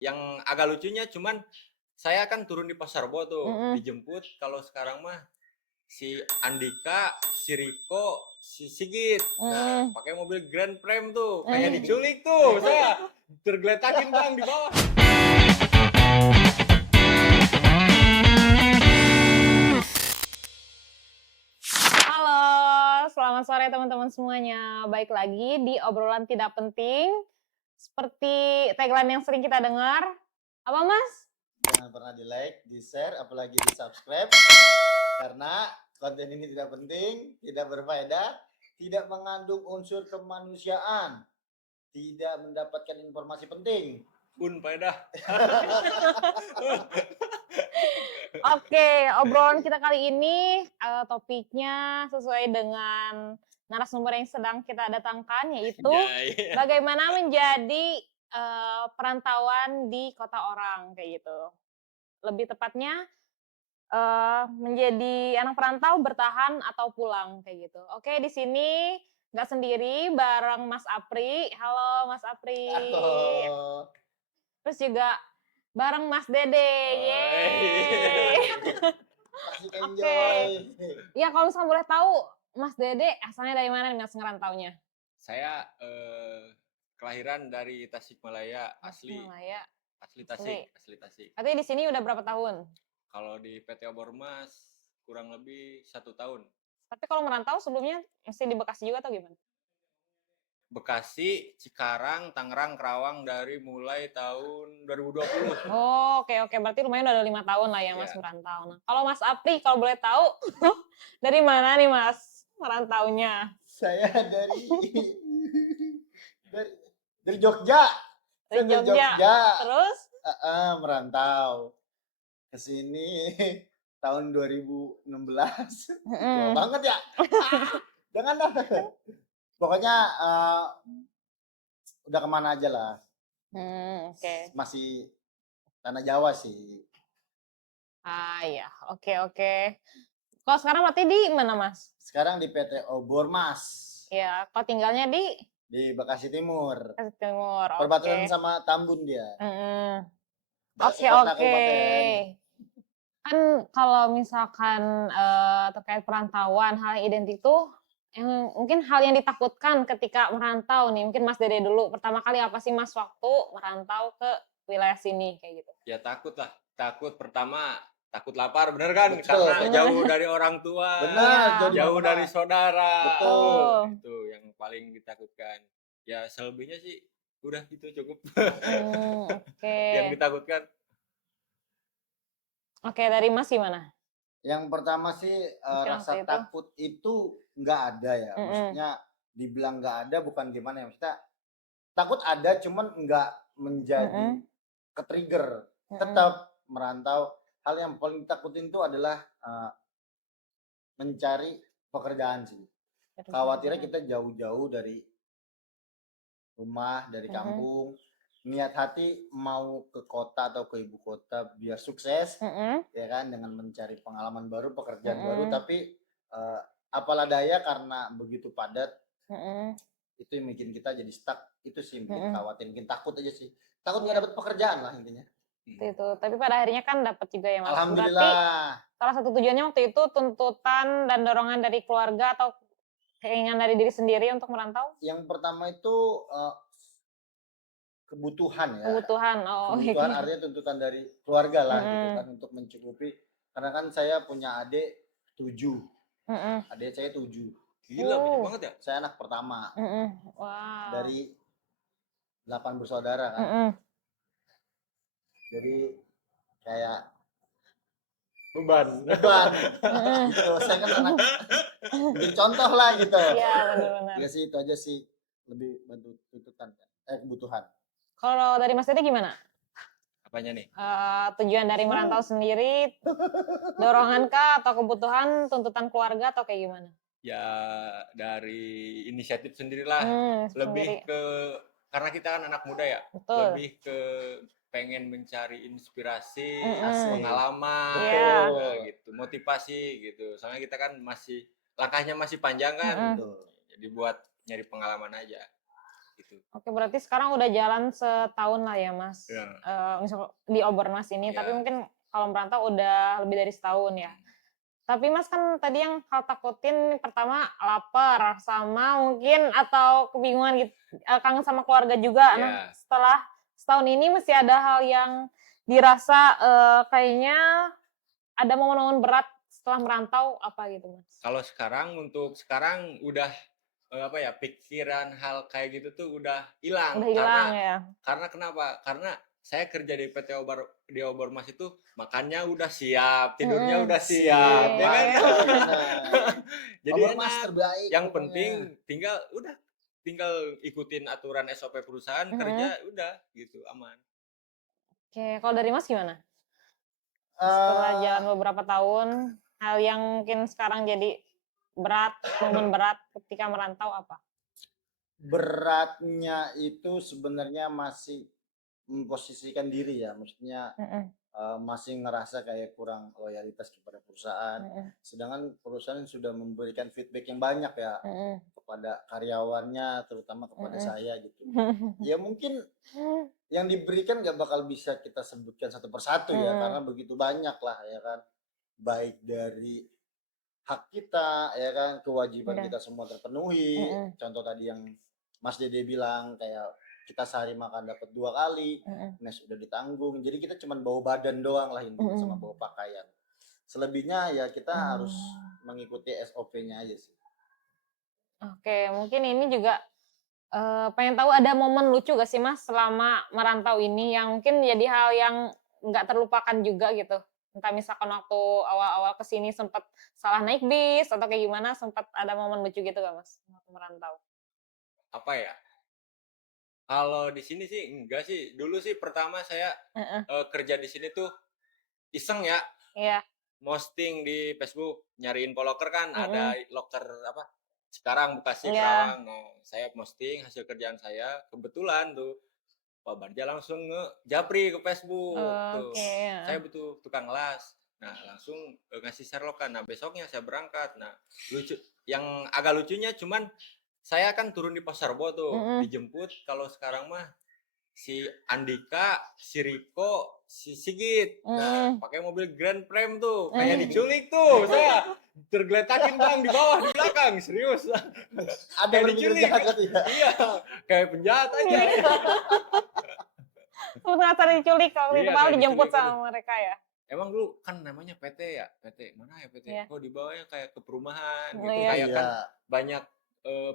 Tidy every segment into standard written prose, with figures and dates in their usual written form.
Yang agak lucunya cuman saya kan turun di Pasar Rebo tuh, dijemput. Kalau sekarang mah si Andika, si Riko, si Sigit. Nah, pakai mobil Grand Prem tuh, kayak diculik tuh. Saya tergeletakin Bang di bawah. Halo, selamat sore teman-teman semuanya. Baik lagi di obrolan tidak penting. Seperti tagline yang sering kita dengar. Apa Mas? Jangan pernah di like, di share, apalagi di subscribe. Karena konten ini tidak penting, tidak berfaedah, tidak mengandung unsur kemanusiaan, tidak mendapatkan informasi penting. Unfaedah. Oke, obrolan kita kali ini topiknya sesuai dengan narasumber yang sedang kita datangkan, yaitu bagaimana menjadi perantauan di kota orang, kayak gitu. Lebih tepatnya menjadi anak perantau bertahan atau pulang, kayak gitu. Oke, di sini nggak sendiri, bareng Mas Apri. Halo Mas Apri. Halo. Terus juga bareng Mas Dede. Yeay. Masih enjoy. Ya kalau misalnya boleh tahu, Mas Dede asalnya dari mana nih Mas ngerantaunya? Saya kelahiran dari Tasikmalaya, asli Tasik. Artinya di sini udah berapa tahun? Kalau di PT Obormas kurang lebih 1 tahun. Tapi kalau merantau sebelumnya mesti di Bekasi juga atau gimana? Bekasi, Cikarang, Tangerang, Kerawang dari mulai tahun 2020. Oh, oke. Berarti lumayan udah ada 5 tahun lah ya Mas merantau. Nah, kalau Mas Apri kalau boleh tahu dari mana nih Mas merantaunya? Saya dari Jogja. Dari Jogja. Terus? Merantau ke sini tahun 2016. Tua banget ya. Jangan dah. Pokoknya udah kemana aja lah. Oke. Masih tanah Jawa sih. Iya, oke. Kalau sekarang berarti di mana Mas? Sekarang di PT Obormas. Iya, kok tinggalnya di Bekasi Timur. Bekasi Timur, oke. Perbatasan sama Tambun dia. Oke. Kan kalau misalkan terkait perantauan, hal yang identik itu mungkin hal yang ditakutkan ketika merantau nih. Mungkin Mas Dede dulu, pertama kali apa sih Mas waktu merantau ke wilayah sini kayak gitu? Ya takut lah. Pertama takut lapar, bener kan? Betul. Karena jauh dari orang tua, benar, jauh dari saudara. Betul. Itu yang paling ditakutkan. Ya selebihnya sih udah gitu cukup. Yang ditakutkan. Oke, dari Mas gimana? Yang pertama sih rasa takut itu nggak ada ya. Maksudnya dibilang nggak ada bukan gimana ya. Maksudnya takut ada cuman nggak menjadi ke-trigger. Tetap merantau. Hal yang paling takutin itu adalah mencari pekerjaan sih. Khawatirnya kita jauh-jauh dari rumah, dari kampung. Niat hati mau ke kota atau ke ibu kota biar sukses, ya kan, dengan mencari pengalaman baru, pekerjaan baru. Tapi apalah daya karena begitu padat, itu yang bikin kita jadi stuck. Itu sih bikin khawatir, bikin takut aja sih. Takut nggak dapat pekerjaan lah intinya. Itu. Tapi pada akhirnya kan dapat juga ya Mas. Alhamdulillah. Berarti salah satu tujuannya waktu itu tuntutan dan dorongan dari keluarga atau keinginan dari diri sendiri untuk merantau? Yang pertama itu kebutuhan ya. Kebutuhan artinya tuntutan dari keluarga lah gitu kan, untuk mencukupi. Karena kan saya punya adik 7. Adik saya 7. Gila, banyak banget ya? Saya anak pertama. Wow. Dari 8 bersaudara kan. Jadi kayak beban. Gitu. Saya kan anak bikin contoh lah gitu. Iya, benar-benar. Ya sih, itu aja sih, lebih bantu tuntutan kebutuhan. Kalau dari Mas Dede gimana? Apanya nih? Tujuan dari merantau sendiri, dorongan kah atau kebutuhan, tuntutan keluarga atau kayak gimana? Ya dari inisiatif sendirilah. Lebih ke karena kita kan anak muda ya. Betul. Lebih ke pengen mencari inspirasi, pengalaman, gitu, motivasi gitu. Soalnya kita kan langkahnya masih panjang kan. Jadi buat nyari pengalaman aja. gitu. Oke, berarti sekarang udah jalan setahun lah ya Mas, Ya. misal di Obermas ini, tapi Ya. mungkin kalau merantau udah lebih dari setahun ya. Tapi Mas kan tadi yang hal takutin pertama lapar sama mungkin atau kebingungan gitu, kangen sama keluarga juga. Nah, Ya. setelah setahun ini masih ada hal yang dirasa kayaknya ada momen-momen berat setelah merantau apa gitu Mas? Kalau untuk sekarang udah pikiran hal kayak gitu tuh udah hilang. Udah hilang ya. Karena kenapa? Karena saya kerja di PT di Obermas itu makannya udah siap, tidurnya udah siap, ya kan? Jadi Obermas enak. terbaik. Yang pokoknya. penting tinggal ikutin aturan SOP perusahaan, kerja udah gitu, aman. Oke, kalau dari Mas gimana? Setelah jalan beberapa tahun, hal yang mungkin sekarang jadi berat, momen berat ketika merantau apa? Beratnya itu sebenarnya masih memposisikan diri ya, maksudnya masih ngerasa kayak kurang loyalitas kepada perusahaan. Sedangkan perusahaan sudah memberikan feedback yang banyak ya kepada karyawannya, terutama kepada saya gitu. Ya mungkin yang diberikan nggak bakal bisa kita sebutkan satu persatu ya, karena begitu banyak lah ya kan, baik dari hak kita ya kan, kewajiban kita semua terpenuhi. Contoh tadi yang Mas Dede bilang kayak kita sehari makan dapat 2 kali, mes udah ditanggung, jadi kita cuma bawa badan doang lah intinya sama bawa pakaian. Selebihnya ya kita harus mengikuti SOP-nya aja sih. Oke, mungkin ini juga pengen tahu ada momen lucu gak sih Mas selama merantau ini yang mungkin jadi hal yang nggak terlupakan juga gitu? Entah misalkan waktu awal-awal kesini sempat salah naik bis atau kayak gimana, sempat ada momen lucu gitu gak Mas waktu merantau? Apa ya? Kalau di sini sih enggak sih. Dulu sih pertama saya kerja di sini tuh iseng ya. Iya. Posting di Facebook, nyari info loker kan ada loker sekarang Bekasi Kerawang. Nah, saya posting hasil kerjaan saya, kebetulan tuh Pak Barja langsung japri ke Facebook tuh. Saya butuh tukang las. Nah, langsung ngasih Sherlockan. Nah, besoknya saya berangkat. Nah, yang agak lucunya cuman saya kan turun di Pasar Rebo tuh, dijemput. Kalau sekarang mah si Andika, si Riko, si Sigit. Nah, pakai mobil Grand Prime tuh, kayak diculik tuh. Saya tergeletakin Bang di bawah, di belakang, serius. Ada Kayak berpikir diculik. jahat ya? Iya, kayak penjahat aja. Ternyata diculik kalau itu malah dijemput diculik, sama mereka ya. Emang dulu kan namanya PT ya, PT mana ya PT? Iya. Kok di bawahnya kayak ke perumahan gitu, Iya. kayak kan banyak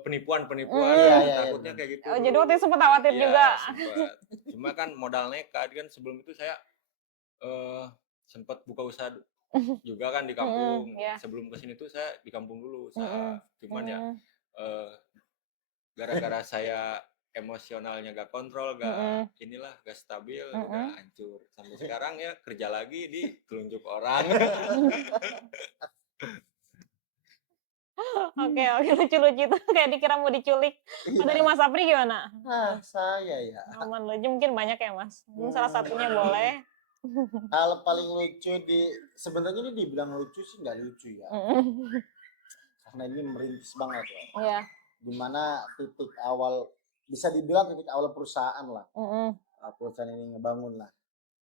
penipuan, takutnya kayak gitu. Oh, jadi waktu itu sempat khawatir juga. Sempet. Cuma kan modal nekat kan, sebelum itu saya sempat buka usaha juga kan di kampung. Sebelum kesini tuh saya di kampung dulu usaha. Cuman ya gara-gara saya emosionalnya gak kontrol, gak stabil, udah hancur. Sampai sekarang ya kerja lagi di telunjuk orang. Oke, lucu-lucu itu kayak dikira mau diculik. Dari Mas Apri gimana? Saya ya. Momen lucu mungkin banyak ya Mas. Mungkin salah satunya boleh. Hal paling lucu sebenarnya ini dibilang lucu sih nggak lucu ya. Karena ini merintis banget ya. Iya. Dimana titik awal, bisa dibilang titik awal perusahaan lah. Perusahaan ini ngebangun lah.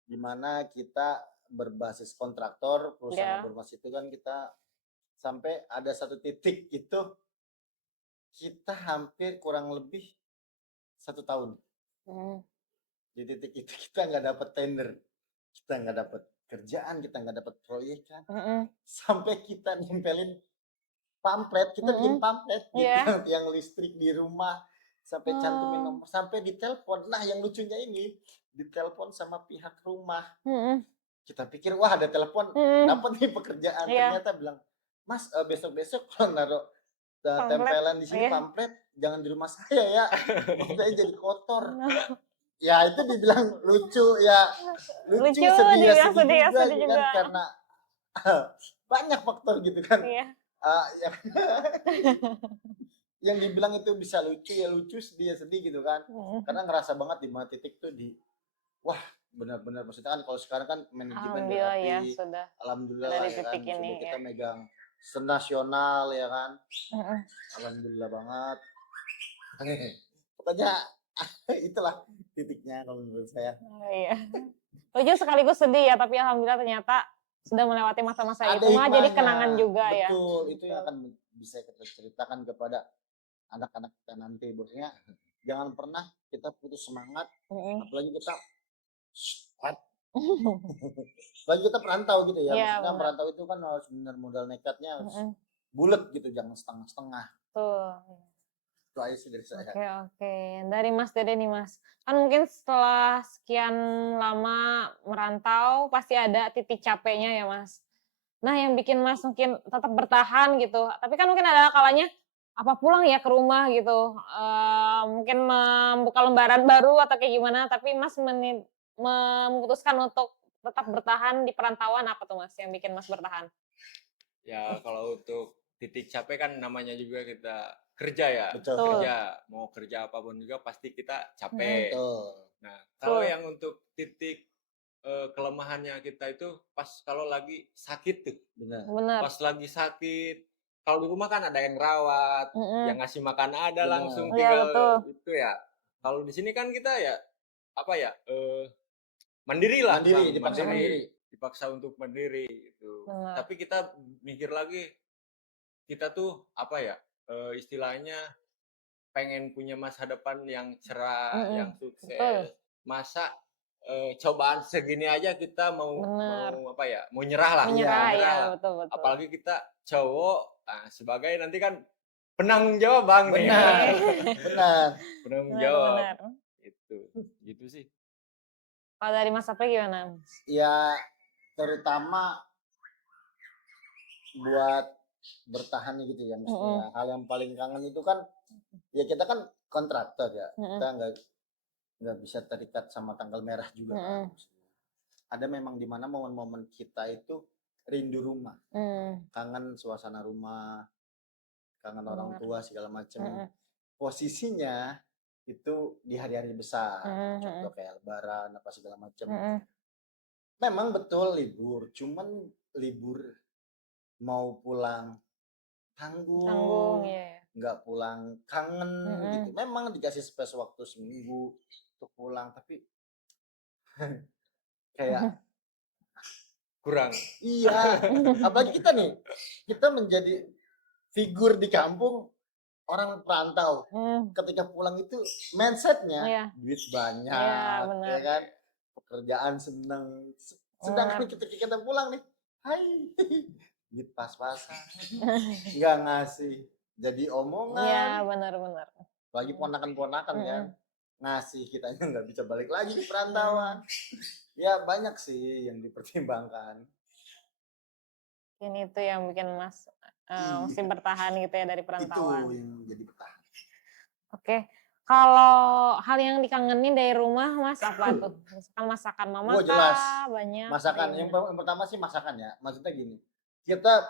Dimana kita berbasis kontraktor, perusahaan Obermas itu kan kita sampai ada satu titik itu kita hampir kurang lebih 1 tahun. Di titik itu kita nggak dapat tender, kita nggak dapat kerjaan, kita nggak dapat proyekan, sampai kita nempelin pamflet, kita bikin pamflet gitu, yang listrik di rumah, sampai cantumin nomor, sampai ditelepon. Nah, yang lucunya ini ditelepon sama pihak rumah. Kita pikir wah ada telepon, dapat nih pekerjaan. Ternyata bilang, Mas, besok-besok kalau naruh tempelan di sini pamflet jangan di rumah saya ya, saya jadi kotor. Ya itu dibilang lucu ya, lucu sedih juga kan, karena banyak faktor gitu kan. Yang dibilang itu bisa lucu ya lucu, sedih ya sedih gitu kan. Karena ngerasa banget di mana titik tuh wah benar-benar, maksudnya kan kalau sekarang kan manajemen berarti alhamdulillah lah ya kan, sudah kita megang senasional ya kan. Alhamdulillah banget. Pokoknya itulah titiknya kalau menurut saya. Oh, iya. Lucu sekaligus sedih ya, tapi alhamdulillah ternyata sudah melewati masa-masa Ada itu mah jadi hikmahnya. kenangan juga ya. Betul, itu yang akan bisa kita ceritakan kepada anak-anak kita nanti. Bahwasanya jangan pernah kita putus semangat, apalagi kita apalagi kita perantau gitu ya. Iya, Maksudnya benar. merantau itu kan harus benar modal nekatnya harus bulat gitu, jangan setengah-setengah. Tuh. Itu aja sih dari saya. Oke. Dari Mas Dede nih Mas. Kan mungkin setelah sekian lama merantau pasti ada titik capeknya ya Mas. Nah yang bikin Mas mungkin tetap bertahan gitu. Tapi kan mungkin ada kalanya apa pulang ya ke rumah gitu. Mungkin membuka lembaran baru atau kayak gimana. Tapi Mas memutuskan untuk tetap bertahan di perantauan apa tuh Mas yang bikin Mas bertahan? Ya kalau untuk titik capek kan namanya juga kita kerja ya. Betul. Kerja, mau kerja apapun juga pasti kita capek. Betul. Nah, kalau yang untuk titik kelemahannya kita itu pas kalau lagi sakit tuh. Benar. Pas lagi sakit, kalau di rumah kan ada yang rawat, yang ngasih makan ada Benar. langsung Iya, tinggal betul. itu ya. Kalau di sini kan kita ya apa ya? Mandiri lah, Mandiri, Bang. dipaksa mandiri. Dipaksa untuk mandiri gitu. Benar. Tapi kita mikir lagi kita tuh apa ya? Istilahnya pengen punya masa depan yang cerah, yang sukses. Betul. Masa cobaan segini aja kita mau apa ya? Mau nyerah lah. Menyerah ya, lah. betul. Apalagi kita cowok sebagai nanti kan penanggung jawab Bang nih. Benar. Penanggung jawab. Benar. Gitu sih. Kalau dari Mas Apri gimana? Ya terutama buat bertahan gitu ya, maksudnya hal yang paling kangen itu kan ya kita kan kontraktor ya, kita nggak bisa terikat sama tanggal merah juga kan. Ada memang di mana momen-momen kita itu rindu rumah, kangen suasana rumah, kangen orang tua segala macam. Posisinya itu di hari-hari besar, contoh kayak Lebaran apa segala macam. Memang betul libur, cuman libur mau pulang tanggung, nggak pulang kangen gitu. Memang dikasih space waktu seminggu untuk pulang, tapi kayak kurang. Iya, apalagi kita nih, kita menjadi figur di kampung orang perantau. Ketika pulang itu mindsetnya duit banyak, ya kan, pekerjaan seneng. Sedangkan ketika kita pulang nih, hai, duit pas-pasan, nggak ngasih, jadi omongan. Iya, benar. Lagi ponakan-ponakan kan, ngasih kitanya nggak bisa balik lagi ke perantauan. Ya banyak sih yang dipertimbangkan. Ini itu yang bikin Mas mesti bertahan gitu ya dari perantauan. Itu yang jadi bertahan. Oke. Kalau hal yang dikangenin dari rumah Mas apa tuh? Misalkan masakan mama jelas. Banyak. Masakan yang pertama sih masakan ya. Maksudnya gini, kita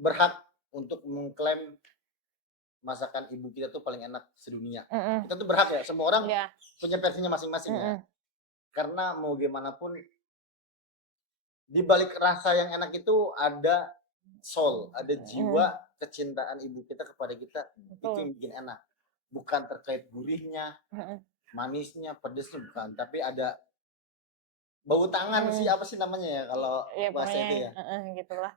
berhak untuk mengklaim masakan ibu kita tuh paling enak sedunia. Kita tuh berhak ya, semua orang punya versinya masing-masing ya. Karena mau gimana pun di balik rasa yang enak itu ada soul, ada jiwa kecintaan ibu kita kepada kita. Itu yang bikin enak. Bukan terkait gurihnya, manisnya, pedesnya bukan, tapi ada bau tangan sih, apa sih namanya ya kalau bahasa itu ya. Gitulah.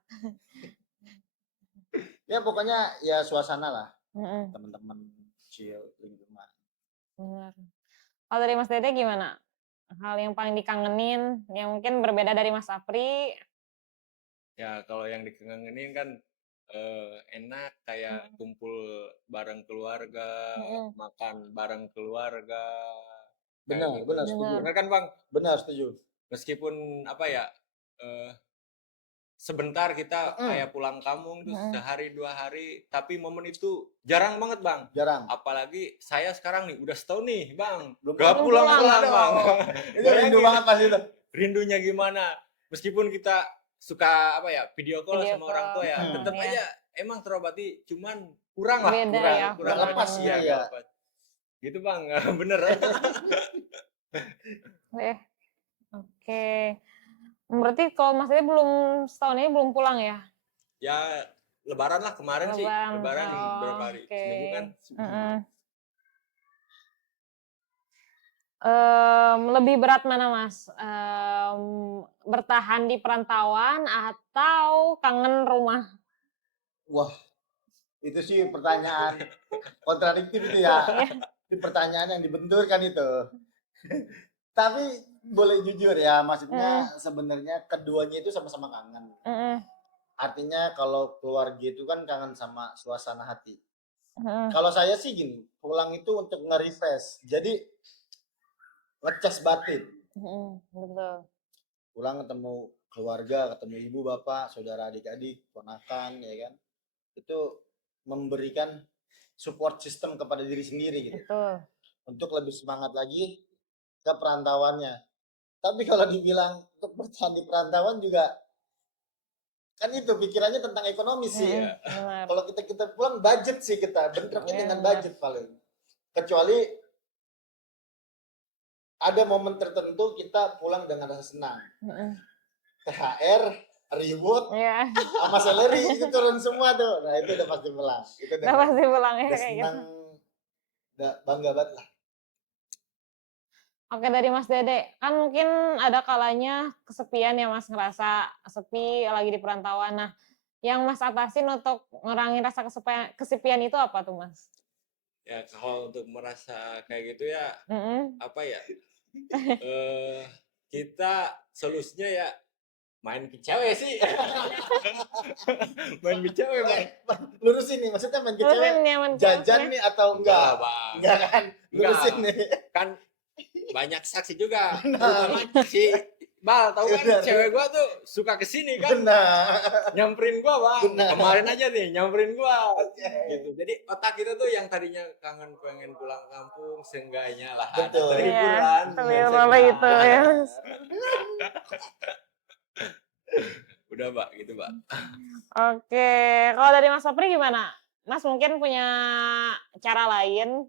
Ya pokoknya ya suasana lah. Teman-teman chill lingkungan. Benar. Kalau dari Mas Dede gimana? Hal yang paling dikangenin yang mungkin berbeda dari Mas Apri? Ya kalau yang dikangenin kan enak kayak kumpul bareng keluarga, makan bareng keluarga. Benar setuju. Benar kan Bang? Benar setuju. Meskipun apa ya, sebentar kita kayak pulang kampung tuh sehari 2 hari, tapi momen itu jarang banget Bang. Jarang. Apalagi saya sekarang nih udah setahun nih Bang, gak pulang-pulang Bang. Itu rindu banget pasti itu. Rindunya gimana? Meskipun kita suka apa ya video call sama orang tua ya, tetap aja emang terobati, cuman kurang lah. Kurang lepas ya. Lepas. Gitu Bang, bener. Oke. Berarti kalau Mas Dede belum setahun ini belum pulang ya? Ya Lebaran lah kemarin sih. Lebaran beberapa hari. Seminggu kan. Lebih berat mana Mas? Bertahan di perantauan atau kangen rumah? Wah, itu sih pertanyaan kontradiktif itu ya. Iya. Itu pertanyaan yang dibenturkan itu. Tapi boleh jujur ya, maksudnya sebenarnya keduanya itu sama-sama kangen. Artinya kalau keluarga itu kan kangen sama suasana hati. Kalau saya sih gini, pulang itu untuk nge-refresh. Jadi ngecas batin. Betul. Pulang ketemu keluarga, ketemu ibu, bapak, saudara, adik-adik, ponakan, ya kan. Itu memberikan support system kepada diri sendiri gitu. Betul. Untuk lebih semangat lagi ke perantauannya. Tapi kalau dibilang untuk bertahan di perantauan juga kan itu pikirannya tentang ekonomi sih. Kalau kita pulang budget sih kita bentroknya dengan budget paling. Kecuali ada momen tertentu kita pulang dengan rasa senang. THR, reward, sama salary itu turun semua tuh. Nah itu udah pasti pulang. Itu udah pasti pulang ya udah kayak senang, gitu. udah bangga banget lah. Oke, dari Mas Dede, kan mungkin ada kalanya kesepian ya Mas, ngerasa sepi lagi di perantauan. Nah, yang Mas atasin untuk ngurangin rasa kesepian itu apa tuh Mas? Ya kalau untuk merasa kayak gitu ya, apa ya? Kita solusinya ya main ke cewek sih. Main ke cewek, Bang. Lurusin nih, maksudnya main ke cewek jajan nih atau enggak? Bang. Enggak kan? Lurusin nih. Kan banyak saksi juga. Si Bal, tahu kan cewek gua tuh suka kesini kan? Nyamperin gua, Bang. Kemarin aja nih nyamperin gua. Gitu. Jadi otak kita tuh yang tadinya kangen pengen pulang kampung, seenggaknya lah ada tribulan. Itu ya. Udah, Mbak, gitu, Mbak. Oke, kalau dari Mas Sapri gimana? Mas mungkin punya cara lain?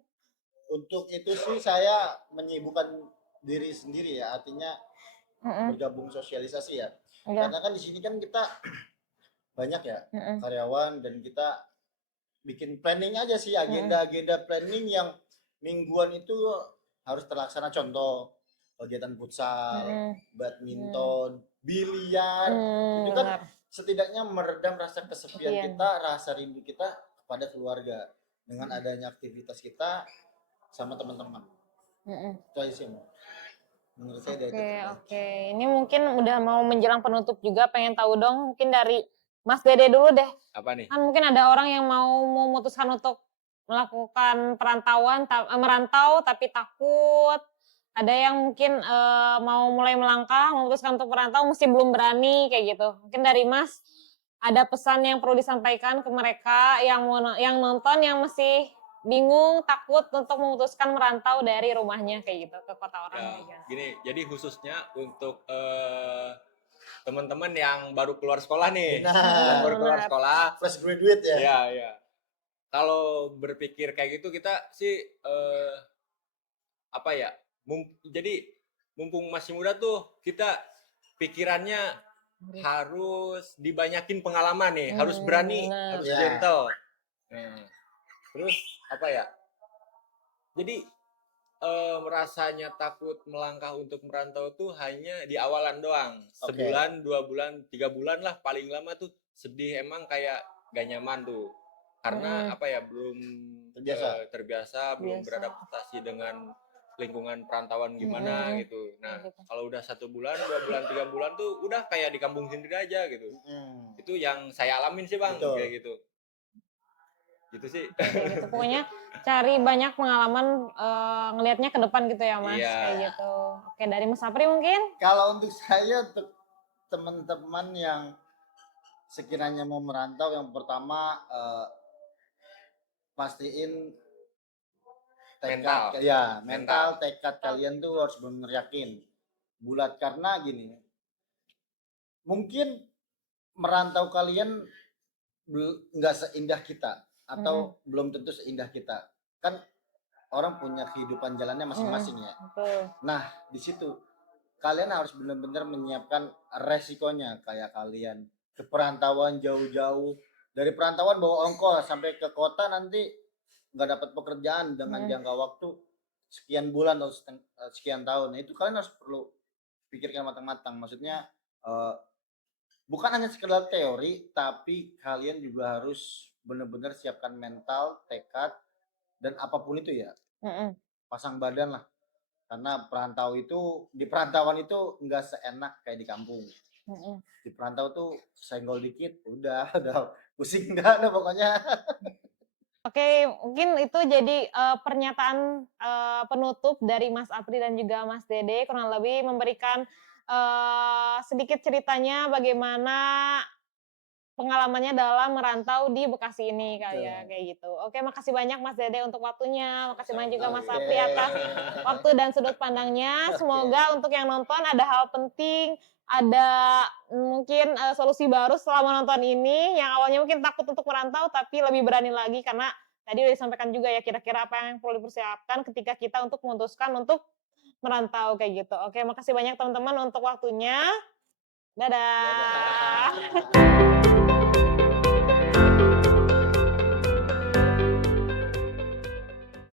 Untuk itu sih saya menyibukkan diri sendiri ya, artinya bergabung sosialisasi ya. Karena kan di sini kan kita banyak ya karyawan dan kita bikin planning aja sih, agenda-agenda planning yang mingguan itu harus terlaksana. Contoh kegiatan futsal, badminton, biliar, itu kan setidaknya meredam rasa kesepian kita, rasa rindu kita kepada keluarga dengan adanya aktivitas kita sama teman-teman. Itu aja sih menurut saya. Oke. Ini mungkin udah mau menjelang penutup juga, pengen tahu dong mungkin dari Mas Dede dulu deh. Apa nih? Kan mungkin ada orang yang mau memutuskan untuk melakukan merantau tapi takut. Ada yang mungkin mau mulai melangkah, memutuskan untuk merantau mesti belum berani kayak gitu. Mungkin dari Mas ada pesan yang perlu disampaikan ke mereka yang nonton yang masih bingung, takut untuk memutuskan merantau dari rumahnya kayak gitu ke kota orang kayak gitu. Gini, jadi khususnya untuk teman-teman yang baru keluar sekolah nih. Baru keluar sekolah, fresh graduate ya. Iya. Kalau berpikir kayak gitu kita sih apa ya? Jadi mumpung masih muda tuh kita pikirannya harus dibanyakin pengalaman nih, harus berani, harus gentle. Terus apa ya? Jadi merasanya takut melangkah untuk merantau tuh hanya di awalan doang. Sebulan, 2 bulan, 3 bulan lah paling lama tuh sedih, emang kayak gak nyaman tuh. Karena apa ya, belum terbiasa, belum beradaptasi dengan lingkungan perantauan gimana gitu. Nah, kalau udah 1 bulan, 2 bulan, 3 bulan tuh udah kayak di kampung sendiri aja gitu. Itu yang saya alamin sih, Bang. Betul. Kayak gitu. Gitu sih. Gitu. Pokoknya cari banyak pengalaman, ngelihatnya ke depan gitu ya Mas, kayak gitu. Oke, dari Mas Sapri mungkin? Kalau untuk saya, untuk teman-teman yang sekiranya mau merantau, yang pertama pastiin mental tekad kalian tuh harus benar yakin, bulat. Karena gini, mungkin merantau kalian nggak seindah kita atau belum tentu seindah kita, kan orang punya kehidupan jalannya masing-masing ya. Nah di situ kalian harus benar-benar menyiapkan resikonya. Kayak kalian ke perantauan jauh-jauh, dari perantauan bawa ongkos sampai ke kota, nanti nggak dapat pekerjaan dengan jangka waktu sekian bulan atau sekian tahun. Nah, itu kalian harus perlu pikirkan matang-matang. Maksudnya bukan hanya sekedar teori, tapi kalian juga harus benar-benar siapkan mental, tekad, dan apapun itu ya. Pasang badan lah. Karena di perantauan itu nggak seenak kayak di kampung. Di perantau tuh senggol dikit, udah pusing nggak ada pokoknya. Oke, mungkin itu jadi pernyataan penutup dari Mas Apri dan juga Mas Dede, kurang lebih memberikan sedikit ceritanya bagaimana pengalamannya dalam merantau di Bekasi ini kali ya, kayak gitu. Oke, makasih banyak Mas Dede untuk waktunya, makasih banyak juga Mas Apri atas waktu dan sudut pandangnya. Semoga untuk yang nonton ada hal penting, ada mungkin solusi baru setelah menonton ini, yang awalnya mungkin takut untuk merantau tapi lebih berani lagi karena tadi udah disampaikan juga ya kira-kira apa yang perlu dipersiapkan ketika kita untuk memutuskan untuk merantau kayak gitu. Oke, makasih banyak teman-teman untuk waktunya. Dadah. Dadah.